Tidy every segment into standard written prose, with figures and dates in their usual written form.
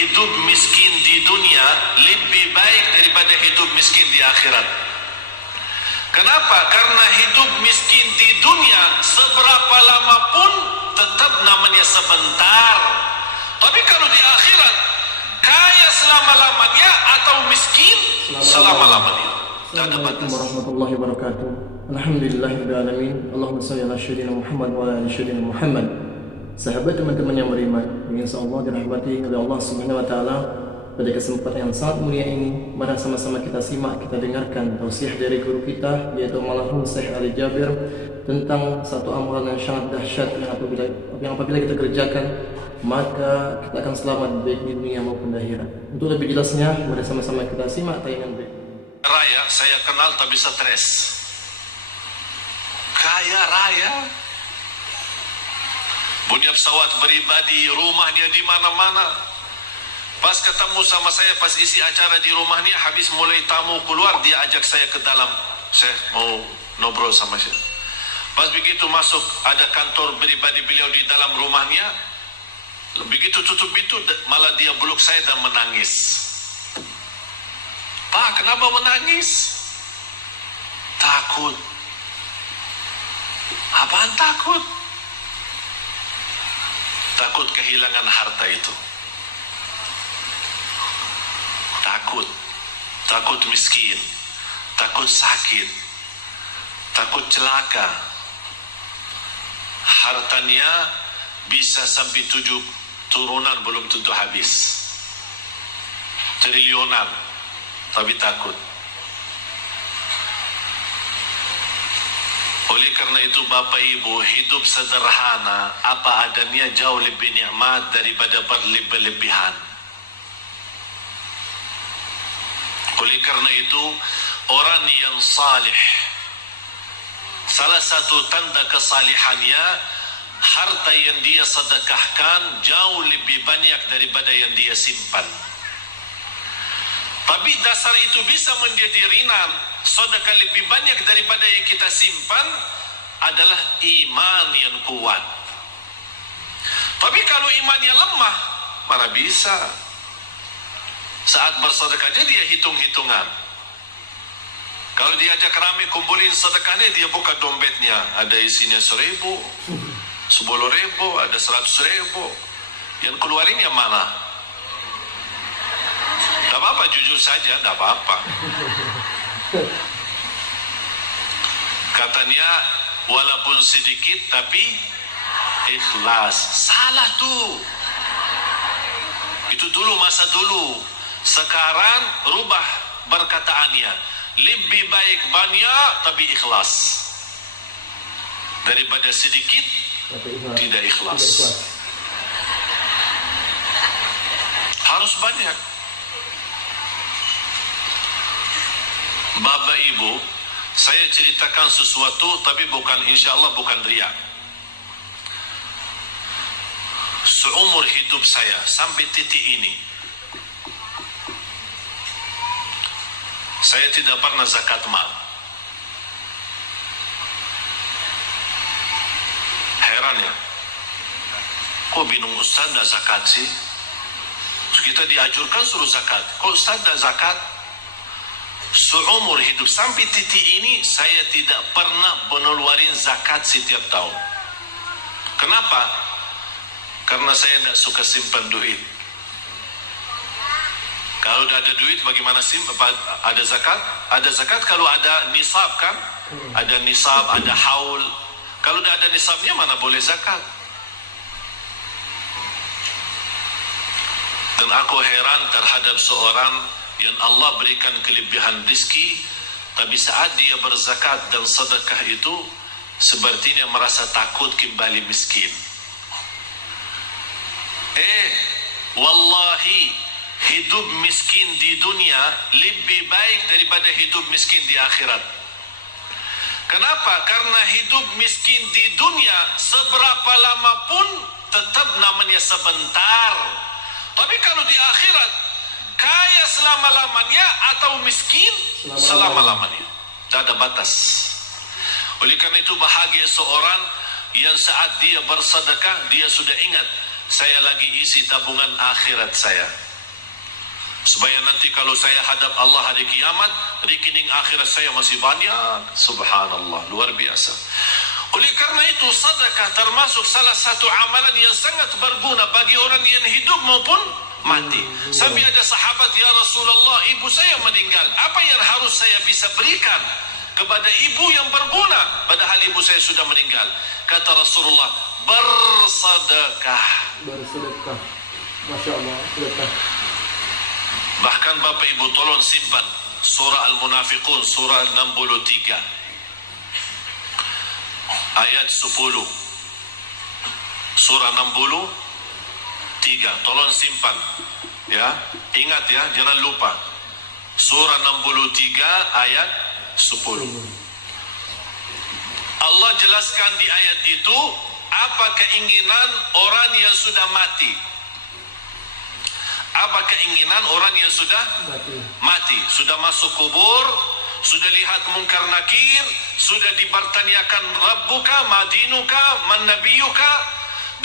hidup miskin di dunia lebih baik daripada hidup miskin di akhirat. Kenapa? Karena hidup miskin di dunia seberapa lama pun tetap namanya sebentar. Tapi kalau di akhirat, kaya selama-lamanya atau miskin selama-lamanya. Assalamualaikum warahmatullahi wabarakatuh. Alhamdulillahirabbil alamin. Allahumma shalli ala sayyidina Muhammad wa ala ali sayyidina Muhammad. Sahabat teman-teman yang beriman, yang insyaallah dirahmati oleh Allah Subhanahu wa taala, pada kesempatan yang sangat mulia ini, mari sama-sama kita simak, kita dengarkan tausiah dari guru kita, yaitu almarhum Syekh Ali Jabir, tentang satu amalan yang sangat dahsyat yang apabila kita kerjakan, maka kita akan selamat baik di dunia maupun di akhirat. Untuk lebih jelasnya, mari sama-sama kita simak tayangan berikut. Raya saya kenal tapi stres. Kaya raya, punya pesawat pribadi, rumahnya di mana-mana. Pas ketemu sama saya, pas isi acara di rumahnya, habis mulai tamu keluar, dia ajak saya ke dalam. Saya mau ngobrol sama saya. Pas begitu masuk, ada kantor pribadi beliau di dalam rumahnya. Begitu tutup itu, malah dia peluk saya dan menangis. Pak, kenapa menangis? Takut. Apaan takut? Takut kehilangan harta itu. Takut miskin, takut sakit, takut celaka. Hartanya bisa sampai 7 turunan belum tentu habis. Triliunan, tapi takut. Oleh karena itu Bapak Ibu, hidup sederhana apa adanya jauh lebih nikmat daripada berlebih-lebihan. Oleh karena itu, orang yang salih, salah satu tanda kesalihannya, harta yang dia sedekahkan jauh lebih banyak daripada yang dia simpan. Tapi dasar itu bisa menjadi ringan. Sedekah lebih banyak daripada yang kita simpan adalah iman yang kuat. Tapi kalau imannya lemah, mana bisa? Saat bersedekahnya dia hitung-hitungan. Kalau diajak rame kumpulin sedekahnya, dia buka dompetnya. Ada isinya 1.000, 10.000, ada 100.000. Yang keluarin yang mana? Tidak apa-apa, jujur saja, tidak apa-apa. Katanya, walaupun sedikit tapi ikhlas. Salah tuh. Itu dulu, masa dulu. Sekarang rubah perkataannya. Lebih baik banyak tapi ikhlas daripada sedikit tidak ikhlas. Harus banyak. Bapak Ibu, saya ceritakan sesuatu tapi bukan, insya Allah bukan riak. Seumur hidup saya sampai titik ini, saya tidak pernah zakat mal. Heran ya, kok bingung Ustaz tidak zakat sih? Kita diajurkan suruh zakat, kok Ustaz tidak zakat? Seumur hidup sampai titik ini saya tidak pernah mengeluarkan zakat setiap tahun. Kenapa? Karena saya tidak suka simpan duit. Kalau ada duit bagaimana ada zakat? Ada zakat kalau ada nisab kan? Ada nisab, ada haul. Kalau tidak ada nisabnya mana boleh zakat? Dan aku heran terhadap seorang yang Allah berikan kelebihan rezeki, tapi saat dia berzakat dan sedekah itu sepertinya merasa takut kembali miskin. Wallahi, hidup miskin di dunia lebih baik daripada hidup miskin di akhirat. Kenapa? Karena hidup miskin di dunia seberapa lama pun tetap namanya sebentar. Tapi kalau di akhirat, kaya selama-lamanya atau miskin selama-lamanya. Tidak ada batas. Oleh karena itu bahagia seorang yang saat dia bersedekah, dia sudah ingat, saya lagi isi tabungan akhirat saya. supaya nanti kalau saya hadap Allah hari kiamat, rekening akhirat saya masih banyak. Subhanallah, luar biasa. Oleh karena itu, sedekah termasuk salah satu amalan yang sangat berguna bagi orang yang hidup maupun mati. Sampai ada sahabat, ya Rasulullah, ibu saya meninggal, apa yang harus saya bisa berikan kepada ibu yang berguna padahal ibu saya sudah meninggal? Kata Rasulullah, bersedekah. Bersedekah. Masya Allah, sedekah. Bahkan Bapak Ibu tolong simpan surah Al-Munafiqun, surah 63 ayat 10. Surah 63, tolong simpan ya, ingat ya, jangan lupa. Surah 63 ayat 10. Allah jelaskan di ayat itu apa keinginan orang yang sudah mati. Apa keinginan orang yang sudah mati, sudah masuk kubur, sudah lihat mungkar nakir, sudah dipertanyakan Rabbuka, Madinuka, Man Nabiyuka,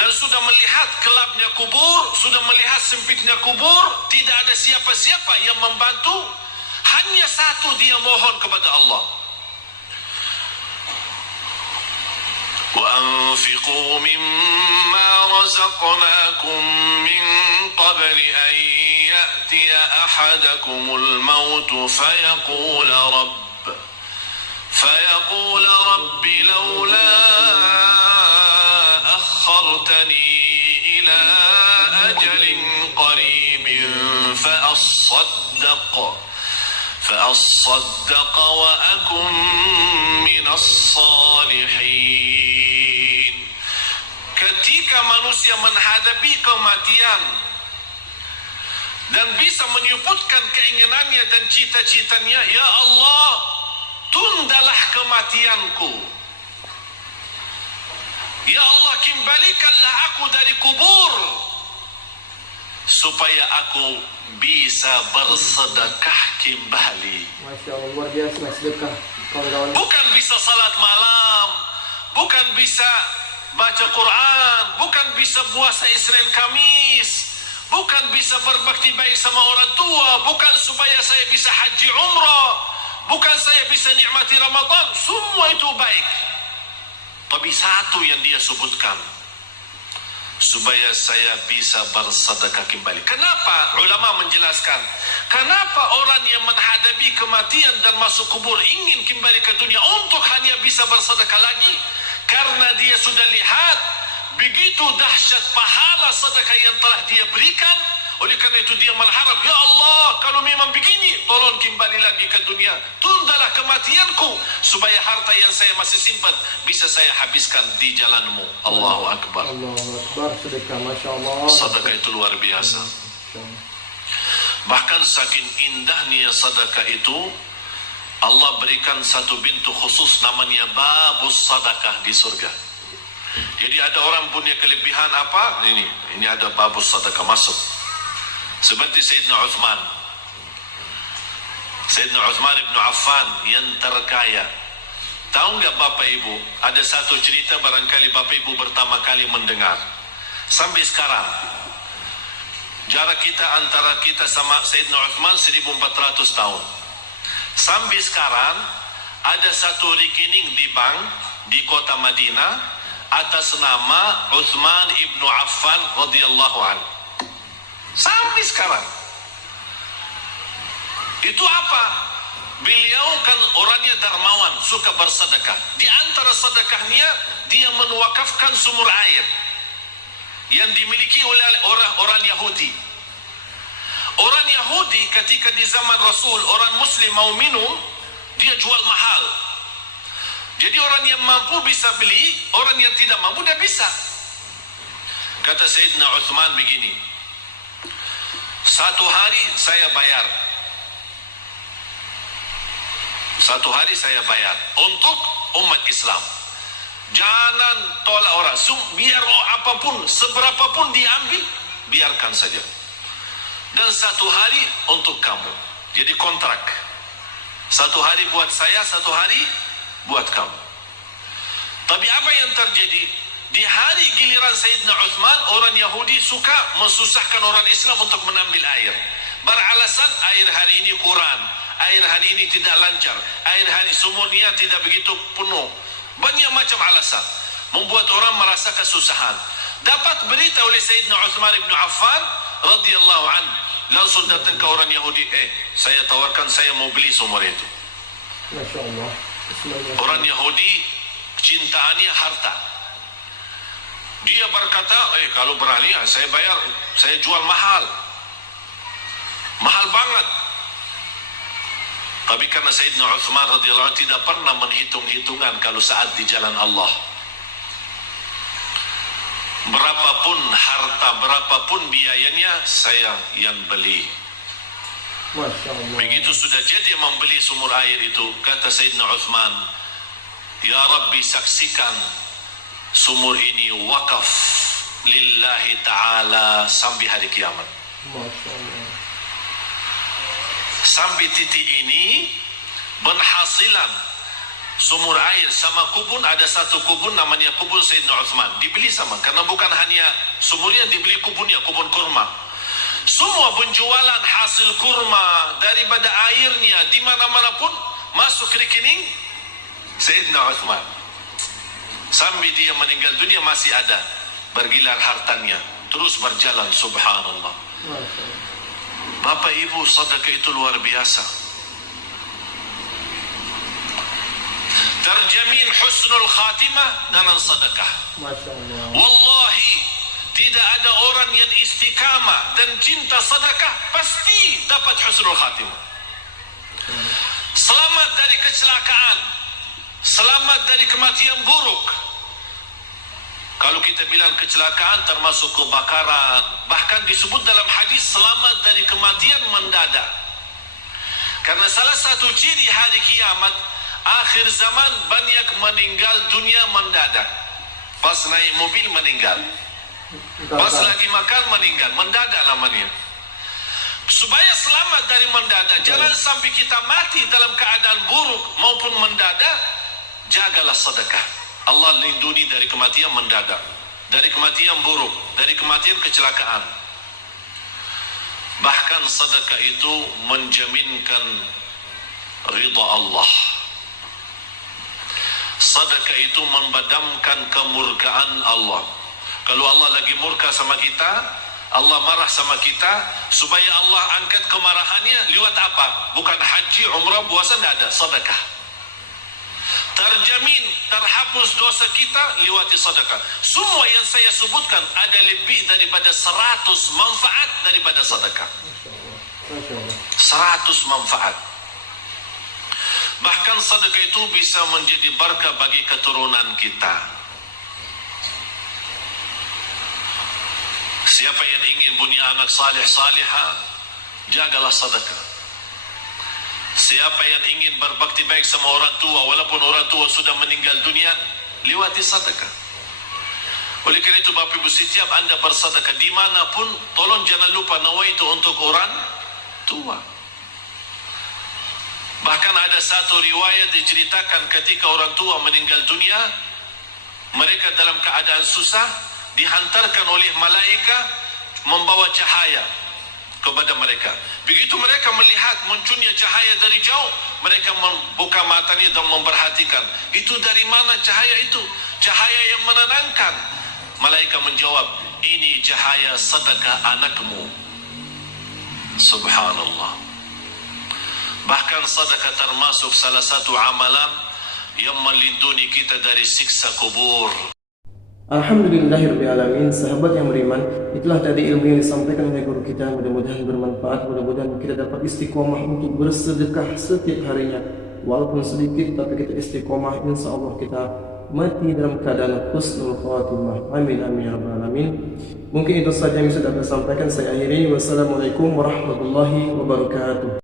dan sudah melihat gelapnya kubur, sudah melihat sempitnya kubur, tidak ada siapa-siapa yang membantu, hanya satu dia mohon kepada Allah. وأنفقوا مما رزقناكم من قبل أن يأتي أحدكم الموت فيقول رب لولا أخرتني إلى أجل قريب فأصدق وأكن من الصالحين. Ketika manusia menghadapi kematian dan bisa menyebutkan keinginannya dan cita-citanya, ya Allah, tundalah kematianku. Ya Allah, kembalikanlah aku dari kubur supaya aku bisa bersedekah kembali. Masya Allah, luar biasa sedekah. Bukan bisa salat malam, bukan bisa baca Quran, bukan bisa puasa Isnin Kamis, bukan bisa berbakti baik sama orang tua, bukan supaya saya bisa haji umrah, bukan saya bisa nikmati Ramadan. Semua itu baik, tapi satu yang dia sebutkan, supaya saya bisa bersedekah kembali. Kenapa? Ulama menjelaskan, kenapa orang yang menghadapi kematian dan masuk kubur ingin kembali ke dunia untuk hanya bisa bersedekah lagi? Karena dia sudah lihat begitu dahsyat pahala sedekah yang telah dia berikan. Oleh karena itu dia mengharap, ya Allah, kalau memang begini, tolong kembali lagi ke dunia, tundalah kematianku supaya harta yang saya masih simpan bisa saya habiskan di jalanmu. Allahu Akbar. Allahu Akbar, sedekah, Masya Allah. Sedekah itu luar biasa. Bahkan saking indahnya sedekah itu, Allah berikan satu pintu khusus namanya babus sedekah di surga. Jadi ada orang punya kelebihan apa? Ini ada babus sedekah masuk. Seperti Sayyidina Uthman. Sayyidina Uthman ibn Affan yang terkaya. Tahu nggak Bapak Ibu? Ada satu cerita barangkali Bapak Ibu pertama kali mendengar. Sampai sekarang jarak kita antara kita sama Sayyidina Uthman 1400 tahun. Sampai sekarang ada satu rekening di bank di kota Madinah atas nama Uthman ibn Affan radhiyallahu anhu. Sampai sekarang. Itu apa? Beliau kan orangnya dermawan, suka bersedekah. Di antara sedekahnya, dia menwakafkan sumur air yang dimiliki oleh orang Yahudi. Orang Yahudi ketika di zaman Rasul, orang Muslim mau minum, dia jual mahal. Jadi orang yang mampu bisa beli, orang yang tidak mampu tidak bisa. Kata Sayyidina Uthman begini, satu hari saya bayar. Satu hari saya bayar untuk umat Islam. Jangan tolak orang. Biar apapun, seberapapun diambil, biarkan saja. Dan satu hari untuk kamu. Jadi kontrak. Satu hari buat saya, satu hari buat kamu. Tapi apa yang terjadi? Di hari giliran Sayyidina Uthman, orang Yahudi suka mensusahkan orang Islam untuk menambil air. Beralasan air hari ini kurang, air hari ini tidak lancar, air hari sumurnya tidak begitu penuh. Banyak macam alasan membuat orang merasa kesusahan. Dapat berita oleh Sayyidina Uthman bin Affan radhiyallahu an, langsung datang ke orang Yahudi, saya tawarkan, saya mau beli sumur itu. Masya Allah. Orang Yahudi cintaannya harta. Dia berkata, kalau berani saya bayar, saya jual mahal. Mahal banget. Tapi karena Sayyidina Uthman radhiyallahu anhu tidak pernah menghitung-hitungan kalau saat di jalan Allah. Berapapun harta, berapapun biayanya, saya yang beli. Masya Allah. Begitu sudah jadi membeli sumur air itu, kata Sayyidina Uthman, Ya Rabbi, saksikan sumur ini wakaf lillahi ta'ala sampai hari kiamat. Masya Allah. Sampai titik ini penghasilan sumur air sama kubun, ada satu kubun namanya kubun Sayyidina Uthman, dibeli sama, karena bukan hanya sumurnya, dibeli kubunnya, kubun kurma. Semua penjualan hasil kurma daripada airnya di mana-mana pun masuk rekening Sayyidina Uthman. Sampai dia meninggal dunia masih ada bergilar hartanya, terus berjalan. Subhanallah. Bapak Ibu, sedekah itu luar biasa. Terjamin husnul khatimah dengan sedekah. Masya Allah. Wallahi, tidak ada orang yang istiqamah dan cinta sedekah pasti dapat husnul khatimah. Selamat dari kecelakaan, selamat dari kematian buruk. Kalau kita bilang kecelakaan termasuk kebakaran, bahkan disebut dalam hadis selamat dari kematian mendadak. Karena salah satu ciri hari kiamat, akhir zaman, banyak meninggal dunia mendadak. Pas naik mobil meninggal, pas lagi makan meninggal, mendadak namanya. Supaya selamat dari mendadak, jangan sampai kita mati dalam keadaan buruk maupun mendadak, jagalah sedekah. Allah lindungi dari kematian mendadak, dari kematian buruk, dari kematian kecelakaan. Bahkan sedekah itu menjaminkan ridha Allah. Sedekah itu membadamkan kemurkaan Allah. Kalau Allah lagi murka sama kita, Allah marah sama kita, supaya Allah angkat kemarahannya lewat apa? Bukan haji, umrah, puasa, tidak ada, sedekah. Terjamin terhapus dosa kita lewati sedekah. Semua yang saya sebutkan ada lebih daripada 100 manfaat daripada sedekah. 100 manfaat. Bahkan sedekah itu bisa menjadi berkah bagi keturunan kita. Siapa yang ingin punya anak saleh salihah, jagalah sedekah. Siapa yang ingin berbakti baik sama orang tua, walaupun orang tua sudah meninggal dunia, lewati sedekah. Oleh kerana itu Bapak Ibu, setiap anda bersedekah dimanapun, tolong jangan lupa nawaitu untuk orang tua. Bahkan ada satu riwayat diceritakan ketika orang tua meninggal dunia, mereka dalam keadaan susah, dihantarkan oleh malaikat membawa cahaya kepada mereka. Begitu mereka melihat munculnya cahaya dari jauh, mereka membuka matanya dan memperhatikan, itu dari mana cahaya itu? Cahaya yang menenangkan. Malaikat menjawab, ini cahaya sedekah anakmu. Subhanallah. Bahkan sedekah termasuk salah satu amalan yang melindungi kita dari siksa kubur. Alhamdulillahirrahmanirrahim. Sahabat yang beriman, itulah tadi ilmu yang disampaikan oleh guru kita. Mudah-mudahan bermanfaat, mudah-mudahan kita dapat istiqomah untuk bersedekah setiap harinya. Walaupun sedikit, tapi kita istiqomah, insya Allah kita mati dalam keadaan husnul khatimah. Amin amin ya rabbal alamin. Mungkin itu saja yang bisa dapat sampaikan. Saya akhiri. Wassalamualaikum warahmatullahi wabarakatuh.